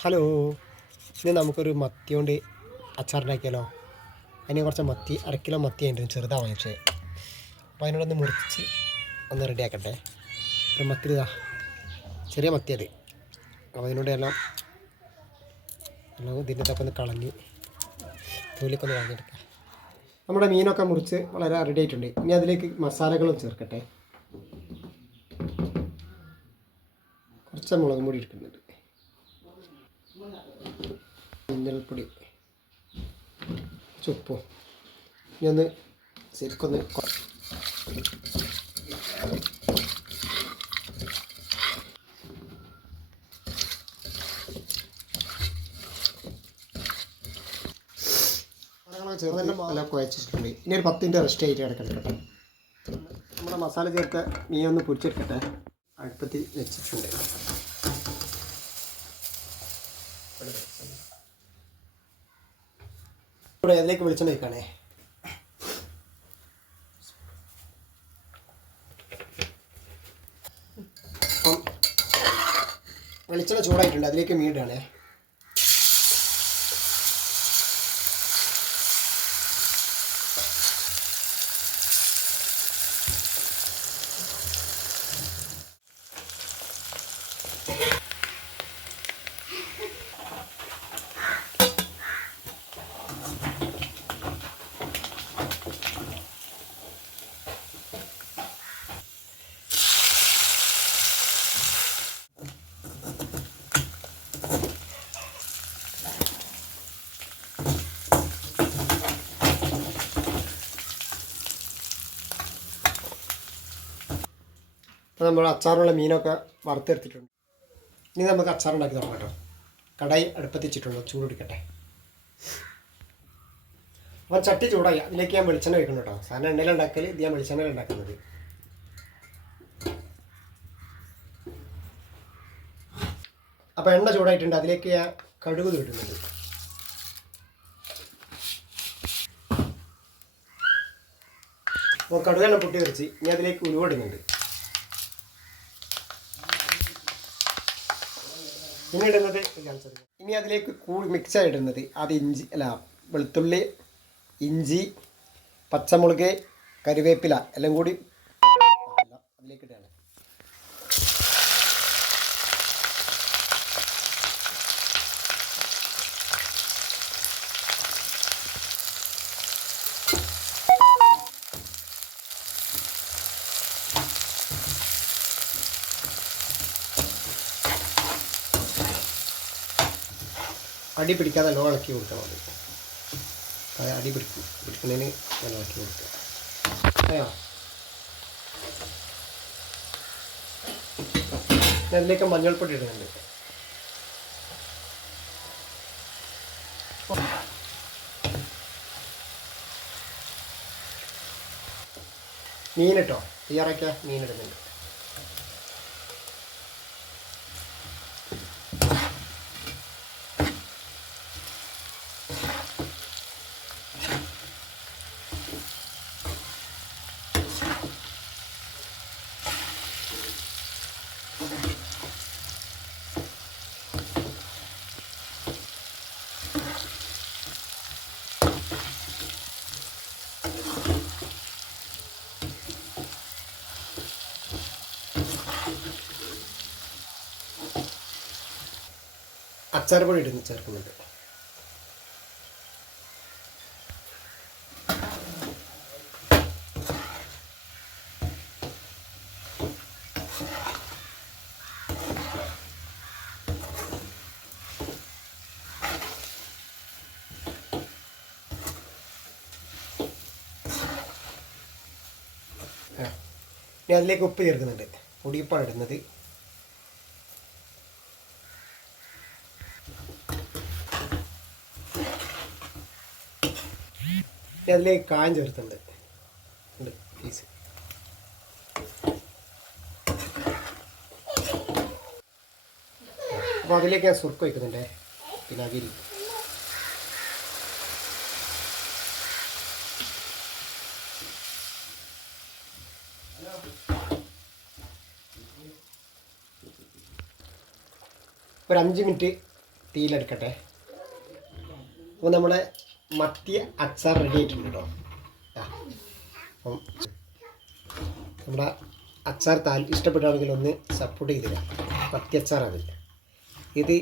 Hello. ഇനി നമുക്കൊരു മത്തി കൊണ്ട് അച്ചാറുണ്ടാക്കിയാലോ അതിന് കുറച്ച് മത്തി അരക്കിലോ കിലോ മത്തി ആയിരുന്നു ചെറുതാണ് വാങ്ങിച്ചത് അപ്പോൾ അതിനോടൊന്ന് മുറിച്ച് ഒന്ന് റെഡിയാക്കട്ടെ ഒരു മത്തി ഇതാ. ചെറിയ മത്തി അത്. അപ്പോൾ അതിനോട് എല്ലാം ഇതിന്റെ ഇതൊക്കെ ഒന്ന് കളഞ്ഞ് തൊലിക്കൊന്ന് കളഞ്ഞെടുക്കാം. നമ്മുടെ മീനൊക്കെ മുറിച്ച് വളരെ റെഡി ആയിട്ടുണ്ട്. ഇനി അതിലേക്ക് മസാലകളും ചേർക്കട്ടെ. കുറച്ച് മുളകും കൂടി എടുക്കുന്നുണ്ട്. മഞ്ഞൾപ്പൊടി ചുപ്പും ഇനി ഒന്ന് ശരിക്കൊന്ന് ചേർന്ന് നല്ല കുഴച്ചിട്ടുണ്ട്. ഇനി ഒരു പത്ത് മിനിറ്റ് റെസ്റ്റ് ആയിട്ട് കിടക്കട്ടെ കേട്ടോ. നമ്മുടെ മസാല ചേർത്ത് മീൻ ഒന്ന് പൊടിച്ചെടുക്കട്ടെ. അടുപ്പത്തിൽ വെച്ചിട്ടുണ്ട്. ഇവിടെ അതിലേക്ക് വെളിച്ചെണ്ണ വെക്കണേ വെളിച്ചെണ്ണ ചൂടായിട്ടുണ്ട് അതിലേക്ക് മീൻ ഇടുകയാണേ അപ്പോൾ നമ്മൾ അച്ചാറുള്ള മീനൊക്കെ വറുത്തെടുത്തിട്ടുണ്ട്. ഇനി നമുക്ക് അച്ചാർ ഉണ്ടാക്കി തുടങ്ങാം കേട്ടോ. കടായി അടുപ്പത്തിച്ചിട്ടുള്ളൂ ചൂട് എടുക്കട്ടെ അപ്പം ചട്ടി ചൂടായി. അതിലേക്ക് ഞാൻ വെളിച്ചെണ്ണ വെക്കണം കേട്ടോ. സാധാരണ എണ്ണയിൽ ഉണ്ടാക്കൽ ഇത് ഞാൻ വെളിച്ചെണ്ണയിൽ ഉണ്ടാക്കുന്നത്. അപ്പോൾ എണ്ണ ചൂടായിട്ടുണ്ട്. അതിലേക്ക് ഞാൻ കടുക് ഇടുന്നുണ്ട്. അപ്പോൾ കടുകെണ്ണ പൊട്ടി വരച്ച് ഇനി അതിലേക്ക് ഉലുവ ഇനി ഇടുന്നത് ഇനി അതിലേക്ക് കൂടി മിക്സായി ഇടുന്നത് അത് ഇഞ്ചി അല്ല വെളുത്തുള്ളി ഇഞ്ചി പച്ചമുളക് കരുവേപ്പില എല്ലാം കൂടി അതിലേക്ക് ഇടുകയാണ്. അടി പിടിക്കാതെ നല്ലോണം ഇളക്കി കൊടുത്താൽ മതി. അടി പിടിക്കും. പിടിക്കുന്നതിന് നല്ല ഇളക്കി കൊടുക്കുക. ഞാൻ അതിലേക്ക് മഞ്ഞൾപ്പൊടി ഇടുന്നുണ്ട്. മീനിട്ടോ തയ്യാറാക്കിയ മീനിടുന്നുണ്ട് അച്ചാർ പൊടി ഇടുന്നു ചേർക്കുന്നുണ്ട് ഞാൻ അതിലേക്ക് ഉപ്പ് ചേർക്കുന്നുണ്ട്. പൊടിയപ്പാണ് ഇടുന്നത്. ഇനി അതിലേക്ക് കായം ചേർത്തുണ്ട് ഉണ്ട് അപ്പോൾ അതിലേക്ക് ഞാൻ സുർക്ക് വയ്ക്കുന്നുണ്ട്. വിനാഗിരി ഒരു അഞ്ച് മിനിറ്റ് തീയിലെടുക്കട്ടെ അപ്പോൾ നമ്മുടെ മത്തി അച്ചാർ റെഡി ആയിട്ടുണ്ട് കേട്ടോ. അപ്പം നമ്മുടെ അച്ചാർ താൽ ഇഷ്ടപ്പെട്ടാണെങ്കിൽ ഒന്ന് സപ്പോർട്ട് ചെയ്തില്ല മത്തി അച്ചാറാണ് ഇത്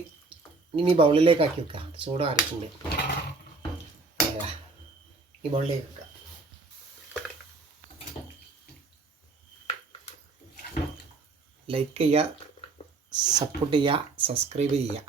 ഇനി ബൗളിലേക്ക് ആക്കി വെക്കുക ചൂട് അരച്ചിട്ടുണ്ട് ഈ ബൗളിലേക്ക് വെക്കുക ലൈക്ക് ചെയ്യുക സപ്പോർട്ട് ചെയ്യുക സബ്സ്ക്രൈബ് ചെയ്യുക.